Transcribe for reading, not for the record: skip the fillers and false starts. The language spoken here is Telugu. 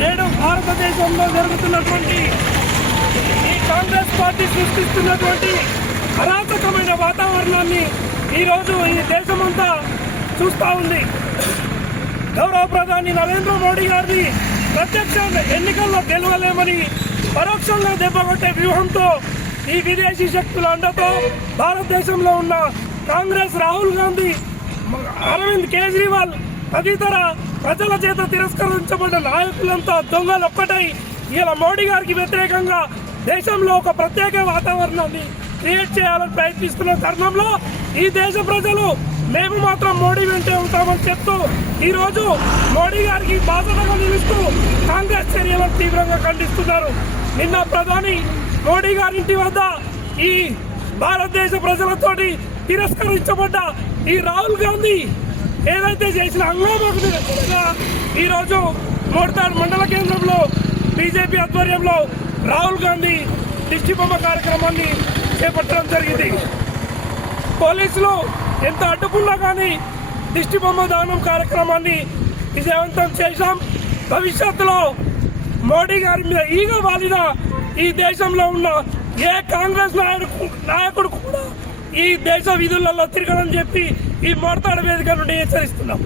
నేడు భారతదేశంలో జరుగుతున్నటువంటి ఈ కాంగ్రెస్ పార్టీ సృష్టిస్తున్నటువంటి అరాచకమైన వాతావరణాన్ని ఈరోజు ఈ దేశమంతా చూస్తూ ఉంది. గౌరవ ప్రధాని నరేంద్ర మోడీ గారిని ప్రత్యక్ష ఎన్నికల్లో గెలవలేమని పరోక్షంగా దెబ్బకొట్టే వ్యూహంతో ఈ విదేశీ శక్తుల అండతో భారతదేశంలో ఉన్న కాంగ్రెస్, రాహుల్ గాంధీ, అరవింద్ కేజ్రీవాల్ తదితర ప్రజల చేత తిరస్కరించబడ్డ నాయకులంతా దొంగలు ఒక్కటై ఇలా మోడీ గారికి వ్యతిరేకంగా దేశంలో ఒక ప్రత్యేక వాతావరణాన్ని క్రియేట్ చేయాలని ప్రయత్నిస్తున్న తరుణంలో ఈ దేశ ప్రజలు మేము మాత్రం మోడీ వెంటే ఉంటామని చెప్తూ ఈరోజు మోడీ గారికి బాధ్యతగా నిలుస్తూ కాంగ్రెస్ చర్యలను తీవ్రంగా ఖండిస్తున్నారు. నిన్న ప్రధాని మోడీ గారింటి వద్ద ఈ భారతదేశ ప్రజలతోటి తిరస్కరించబడ్డ ఈ రాహుల్ గాంధీ ఏదైతే చేసిన హంగామాకు ఈరోజు మోర్తాడ్ మండల కేంద్రంలో బీజేపీ ఆధ్వర్యంలో రాహుల్ గాంధీ దిష్టి బొమ్మ కార్యక్రమాన్ని చేపట్టడం జరిగింది. పోలీసులు ఎంత అడ్డుకున్నా కానీ దిష్టి బొమ్మ దానం కార్యక్రమాన్ని విజయవంతం చేశాం. భవిష్యత్తులో మోడీ గారి మీద ఈగ వాలిన ఈ దేశంలో ఉన్న ఏ కాంగ్రెస్ నాయకుడు కూడా ఈ దేశ విధులలో తిరగదని చెప్పి ఈ మోర్తాడ్ వేదిక నుండి హెచ్చరిస్తున్నాం.